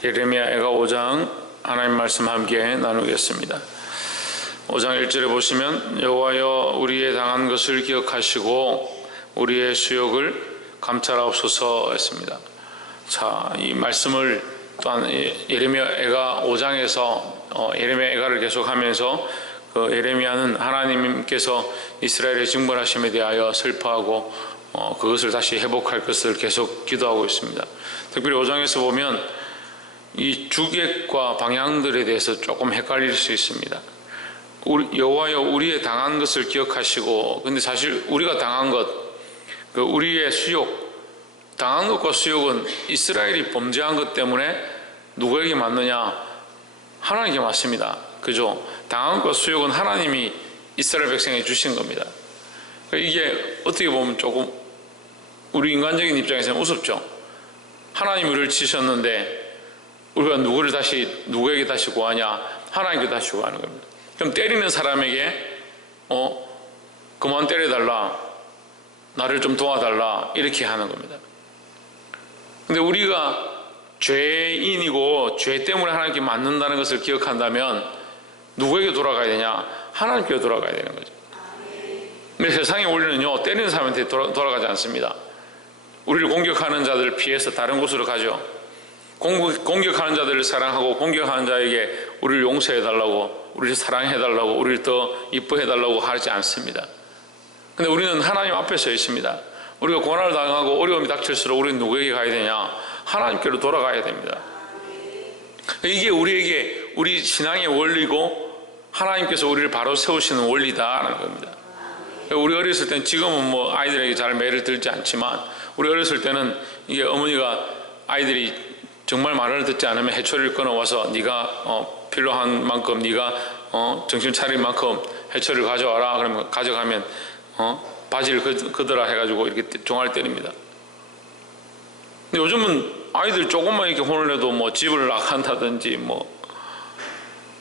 예레미야가 5장 하나님 말씀 함께 나누겠습니다. 5장 1절에 보시면 여호와여 우리의 당한 것을 기억하시고 우리의 수욕을 감찰하옵소서 했습니다. 자, 이 말씀을 또한 예레미야가 5장에서 예레미야를 계속하면서 예레미야는 하나님께서 이스라엘의 징벌하심에 대하여 슬퍼하고 그것을 다시 회복할 것을 계속 기도하고 있습니다. 특별히 5장에서 보면 이 주객과 방향들에 대해서 조금 헷갈릴 수 있습니다. 여호와여 우리의 당한 것을 기억하시고, 근데 사실 우리가 당한 것, 우리의 수욕, 당한 것과 수욕은 이스라엘이 범죄한 것 때문에 누구에게 맞느냐? 하나님께 맞습니다. 그죠? 당한 것과 수욕은 하나님이 이스라엘 백성에게 주신 겁니다. 이게 어떻게 보면 조금 우리 인간적인 입장에서는 우습죠. 하나님이 우리를 치셨는데 우리가 누구에게 다시 구하냐? 하나님께 다시 구하는 겁니다. 그럼 때리는 사람에게 그만 때려달라, 나를 좀 도와달라, 이렇게 하는 겁니다. 근데 우리가 죄인이고 죄 때문에 하나님께 맞는다는 것을 기억한다면 누구에게 돌아가야 되냐? 하나님께 돌아가야 되는 거죠. 근데 세상의 원리는요, 때리는 사람한테 돌아가지 않습니다. 우리를 공격하는 자들을 피해서 다른 곳으로 가죠. 공격하는 자들을 사랑하고 공격하는 자에게 우리를 용서해달라고, 우리를 사랑해달라고, 우리를 더 이뻐해달라고 하지 않습니다. 근데 우리는 하나님 앞에 서 있습니다. 우리가 고난을 당하고 어려움이 닥칠수록 우리는 누구에게 가야 되냐? 하나님께로 돌아가야 됩니다. 이게 우리 신앙의 원리고 하나님께서 우리를 바로 세우시는 원리다라는 겁니다. 우리 어렸을 때는, 지금은 아이들에게 잘 매를 들지 않지만, 우리 어렸을 때는 이게 어머니가 아이들이 정말 말을 듣지 않으면 해초리를 끊어와서 네가 필요한 만큼, 네가 정신 차릴 만큼 해초리를 가져와라. 그러면 가져가면 바지를 걷어라 해가지고 이렇게 종아리 때립니다. 근데 요즘은 아이들 조금만 이렇게 혼을 내도 집을 나간다든지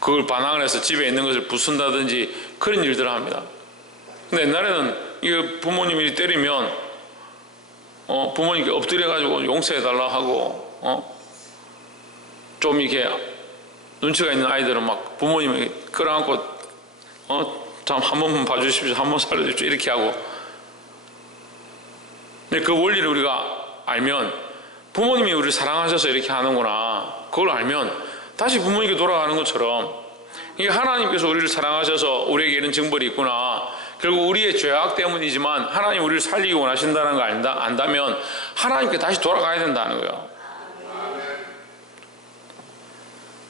그걸 반항을 해서 집에 있는 것을 부순다든지 그런 일들을 합니다. 근데 옛날에는 이 부모님이 때리면 부모님께 엎드려가지고 용서해달라 하고 좀 이렇게 눈치가 있는 아이들은 막 부모님에게 끌어안고 참 한 번만 봐주십시오, 한 번 살려주십시오 이렇게 하고. 근데 그 원리를 우리가 알면, 부모님이 우리를 사랑하셔서 이렇게 하는구나, 그걸 알면 다시 부모님께 돌아가는 것처럼, 이게 하나님께서 우리를 사랑하셔서 우리에게 이런 징벌이 있구나, 결국 우리의 죄악 때문이지만 하나님 우리를 살리기 원하신다는 걸 안다면 하나님께 다시 돌아가야 된다는 거예요.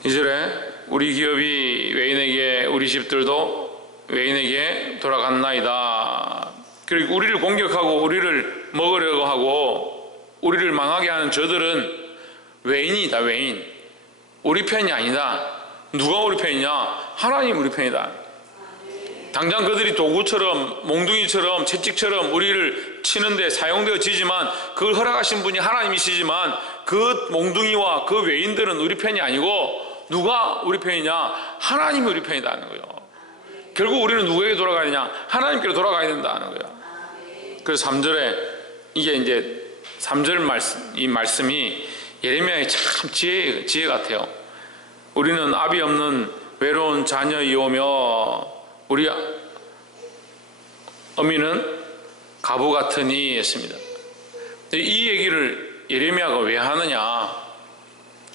이절에 우리 기업이 외인에게, 우리 집들도 외인에게 돌아갔나이다. 그리고 우리를 공격하고 우리를 먹으려고 하고 우리를 망하게 하는 저들은 외인이다. 외인. 우리 편이 아니다. 누가 우리 편이냐? 하나님 우리 편이다. 당장 그들이 도구처럼, 몽둥이처럼, 채찍처럼 우리를 치는데 사용되어지지만 그걸 허락하신 분이 하나님이시지만 그 몽둥이와 그 외인들은 우리 편이 아니고 누가 우리 편이냐? 하나님이 우리 편이다는 거예요. 결국 우리는 누구에게 돌아가야 되냐? 하나님께로 돌아가야 된다는 거예요. 그래서 3절에 이게 이제 3절 이 말씀이 예레미야의 참 지혜 같아요. 우리는 아비 없는 외로운 자녀이오며 우리 어미는 가부 같으니 했습니다. 이 얘기를 예레미야가 왜 하느냐?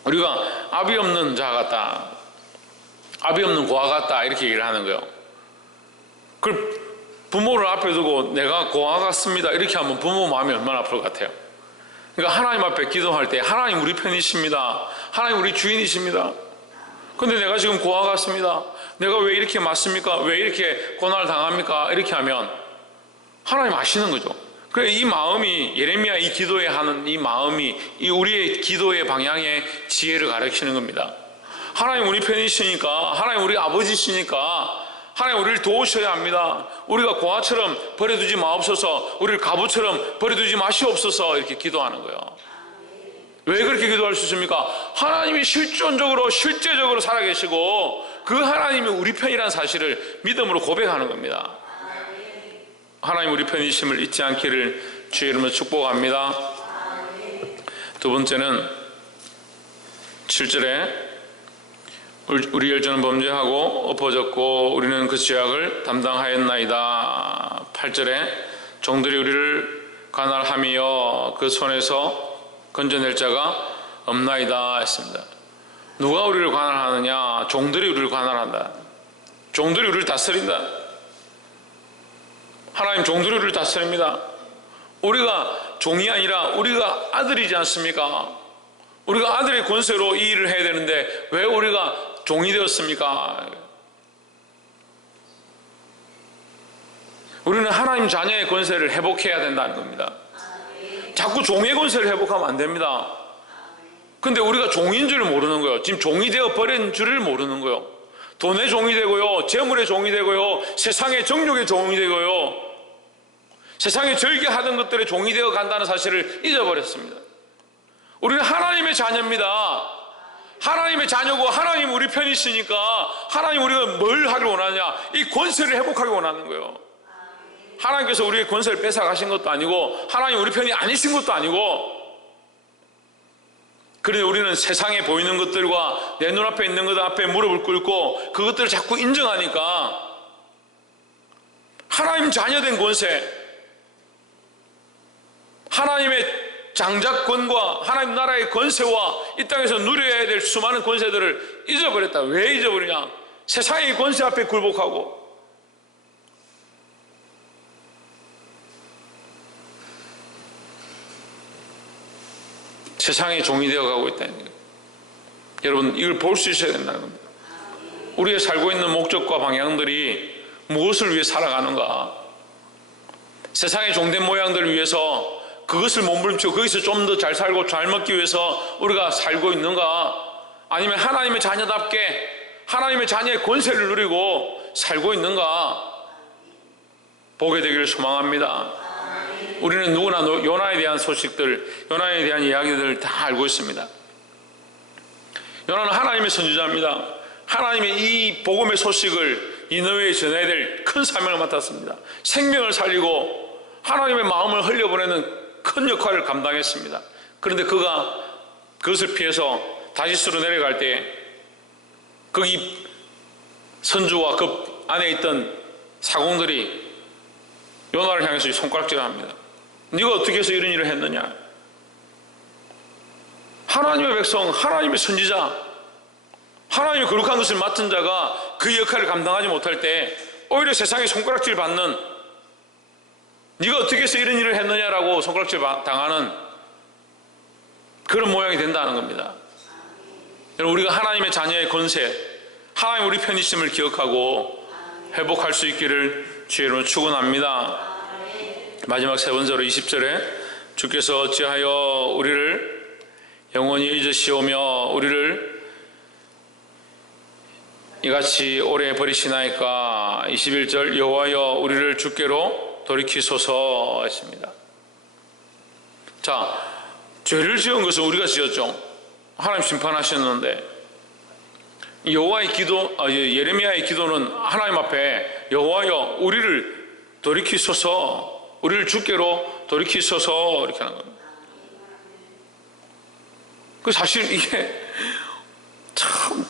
우리가 아비 없는 자 같다, 아비 없는 고아 같다, 이렇게 얘기를 하는 거예요. 그걸 부모를 앞에 두고 내가 고아 같습니다 이렇게 하면 부모 마음이 얼마나 아플 것 같아요. 그러니까 하나님 앞에 기도할 때 하나님 우리 편이십니다, 하나님 우리 주인이십니다. 근데 내가 지금 고아 같습니다, 내가 왜 이렇게 맞습니까? 왜 이렇게 고난을 당합니까? 이렇게 하면 하나님 아시는 거죠. 그래, 이 마음이, 예레미야 이 기도에 하는 이 마음이 이 우리의 기도의 방향의 지혜를 가르치는 겁니다. 하나님 우리 편이시니까, 하나님 우리 아버지시니까 하나님 우리를 도우셔야 합니다. 우리가 고아처럼 버려두지 마옵소서, 우리를 가부처럼 버려두지 마시옵소서, 이렇게 기도하는 거예요. 왜 그렇게 기도할 수 있습니까? 하나님이 실존적으로 실제적으로 살아계시고 그 하나님이 우리 편이라는 사실을 믿음으로 고백하는 겁니다. 하나님 우리 편이심을 잊지 않기를 주의 이름으로 축복합니다. 두 번째는 7절에 우리 열조는 범죄하고 엎어졌고 우리는 그 죄악을 담당하였나이다. 8절에 종들이 우리를 관할하며 그 손에서 건져낼 자가 없나이다 했습니다. 누가 우리를 관할하느냐? 종들이 우리를 관할한다. 종들이 우리를 다스린다. 하나님 종들이 우리를 다스립니다. 우리가 종이 아니라 우리가 아들이지 않습니까? 우리가 아들의 권세로 이 일을 해야 되는데 왜 우리가 종이 되었습니까? 우리는 하나님 자녀의 권세를 회복해야 된다는 겁니다. 자꾸 종의 권세를 회복하면 안 됩니다. 근데 우리가 종인 줄 모르는 거예요. 지금 종이 되어 버린 줄을 모르는 거예요. 돈의 종이 되고요, 재물의 종이 되고요, 세상의 정욕의 종이 되고요, 세상에 절개하던 것들의 종이 되어 간다는 사실을 잊어버렸습니다. 우리는 하나님의 자녀입니다. 하나님의 자녀고 하나님 우리 편이시니까 하나님 우리가 뭘 하길 원하냐? 이 권세를 회복하기 원하는 거예요. 하나님께서 우리의 권세를 뺏어가신 것도 아니고 하나님 우리 편이 아니신 것도 아니고, 그런데 우리는 세상에 보이는 것들과 내 눈앞에 있는 것 앞에 무릎을 꿇고 그것들을 자꾸 인정하니까 하나님 자녀된 권세, 하나님의 장자권과 하나님 나라의 권세와 이 땅에서 누려야 될 수많은 권세들을 잊어버렸다. 왜 잊어버리냐? 세상의 권세 앞에 굴복하고 세상의 종이 되어가고 있다는 거예요. 여러분, 이걸 볼 수 있어야 된다는 겁니다. 우리가 살고 있는 목적과 방향들이 무엇을 위해 살아가는가? 세상의 종된 모양들을 위해서 그것을 몸부림치고 거기서 좀 더 잘 살고 잘 먹기 위해서 우리가 살고 있는가? 아니면 하나님의 자녀답게 하나님의 자녀의 권세를 누리고 살고 있는가? 보게 되기를 소망합니다. 우리는 누구나 요나에 대한 소식들, 요나에 대한 이야기들을 다 알고 있습니다. 요나는 하나님의 선지자입니다. 하나님의 이 복음의 소식을 니느웨에 전해야 될 큰 사명을 맡았습니다. 생명을 살리고 하나님의 마음을 흘려보내는 큰 역할을 감당했습니다. 그런데 그가 그것을 피해서 다시스로 내려갈 때 거기 선주와 그 안에 있던 사공들이 요나를 향해서 손가락질을 합니다. 네가 어떻게 해서 이런 일을 했느냐? 하나님의 백성, 하나님의 선지자, 하나님의 거룩한 것을 맡은 자가 그 역할을 감당하지 못할 때 오히려 세상에 손가락질 받는, 네가 어떻게 해서 이런 일을 했느냐라고 손가락질 당하는 그런 모양이 된다는 겁니다. 여러분, 우리가 하나님의 자녀의 권세, 하나님 우리 편이심을 기억하고 회복할 수 있기를 주의 이름으로 축원합니다. 마지막 세 번째로 20절에 주께서 어찌하여 우리를 영원히 잊으시오며 우리를 이같이 오래 버리시나이까. 21절 여호와여 우리를 주께로 돌이키소서 했습니다. 자, 죄를 지은 것은 우리가 지었죠. 하나님 심판하셨는데 여호와의 기도, 예레미야의 기도는 하나님 앞에 여호와여 우리를 돌이키소서, 우리를 주께로 돌이키소서 이렇게 하는 겁니다. 그 사실 이게 참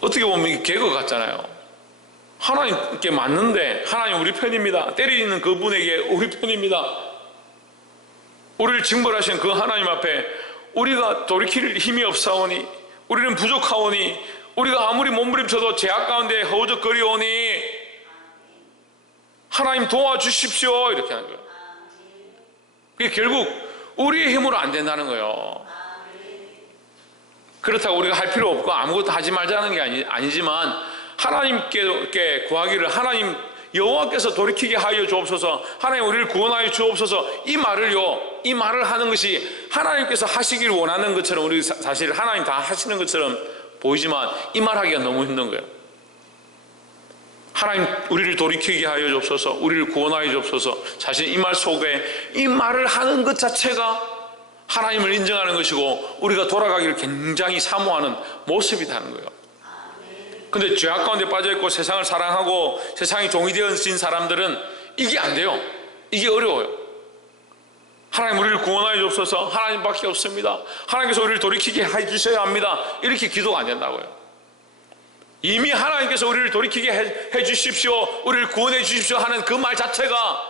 어떻게 보면 이게 개그 같잖아요. 하나님께 맞는데 하나님 우리 편입니다. 때리는 그분에게 우리 편입니다. 우리를 징벌하신 그 하나님 앞에 우리가 돌이킬 힘이 없사오니, 우리는 부족하오니, 우리가 아무리 몸부림쳐도 죄악 가운데 허우적거리오니 하나님 도와주십시오 이렇게 하는 거예요. 그게 결국 우리의 힘으로 안 된다는 거예요. 그렇다고 우리가 할 필요 없고 아무것도 하지 말자는 게 아니지만 하나님께 구하기를, 하나님 여호와께서 돌이키게 하여 주옵소서, 하나님 우리를 구원하여 주옵소서, 이 말을 하는 것이 하나님께서 하시길 원하는 것처럼, 우리 사실 하나님 다 하시는 것처럼 보이지만 이 말하기가 너무 힘든 거예요. 하나님 우리를 돌이키게 하여 주옵소서, 우리를 구원하여 주옵소서. 사실 이 말 속에 이 말을 하는 것 자체가 하나님을 인정하는 것이고 우리가 돌아가기를 굉장히 사모하는 모습이라는 거예요. 근데 죄악 가운데 빠져있고 세상을 사랑하고 세상이 종이 되어진 사람들은 이게 안 돼요. 이게 어려워요. 하나님 우리를 구원하여 주옵소서. 하나님밖에 없습니다. 하나님께서 우리를 돌이키게 해주셔야 합니다. 이렇게 기도가 안 된다고요. 이미 하나님께서 우리를 돌이키게 해주십시오, 우리를 구원해 주십시오 하는 그 말 자체가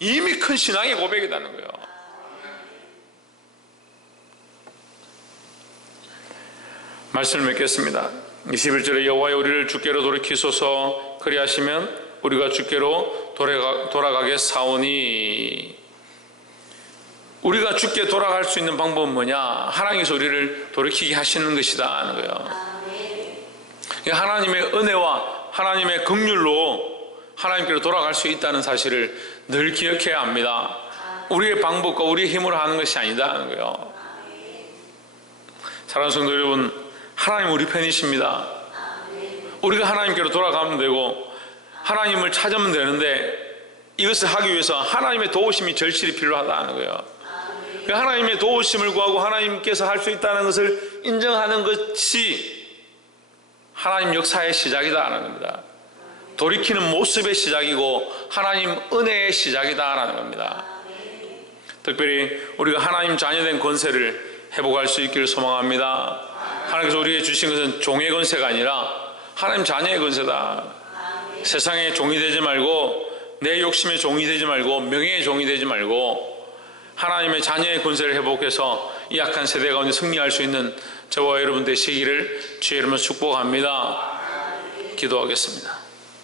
이미 큰 신앙의 고백이라는 거예요. 말씀을 맺겠습니다. 21절에 여호와여 우리를 주께로 돌이키소서. 그리하시면 우리가 주께로 돌아가겠사오니. 우리가 주께 돌아갈 수 있는 방법은 뭐냐? 하나님께서 우리를 돌이키게 하시는 것이다 하는 거예요. 하나님의 은혜와 하나님의 긍휼로 하나님께로 돌아갈 수 있다는 사실을 늘 기억해야 합니다. 우리의 방법과 우리의 힘으로 하는 것이 아니다 하는 거예요. 사랑하는 성도 여러분, 하나님 우리 편이십니다. 우리가 하나님께로 돌아가면 되고 하나님을 찾으면 되는데, 이것을 하기 위해서 하나님의 도우심이 절실히 필요하다는 거예요. 하나님의 도우심을 구하고 하나님께서 할 수 있다는 것을 인정하는 것이 하나님 역사의 시작이다 하는 겁니다. 돌이키는 모습의 시작이고 하나님 은혜의 시작이다 라는 겁니다. 특별히 우리가 하나님 자녀된 권세를 회복할 수 있기를 소망합니다. 하나님께서 우리에게 주신 것은 종의 권세가 아니라 하나님 자녀의 권세다. 세상의 종이 되지 말고, 내 욕심의 종이 되지 말고, 명예의 종이 되지 말고, 하나님의 자녀의 권세를 회복해서 이 약한 세대 가운데 승리할 수 있는 저와 여러분 되시기를 주의 이름으로 축복합니다. 기도하겠습니다.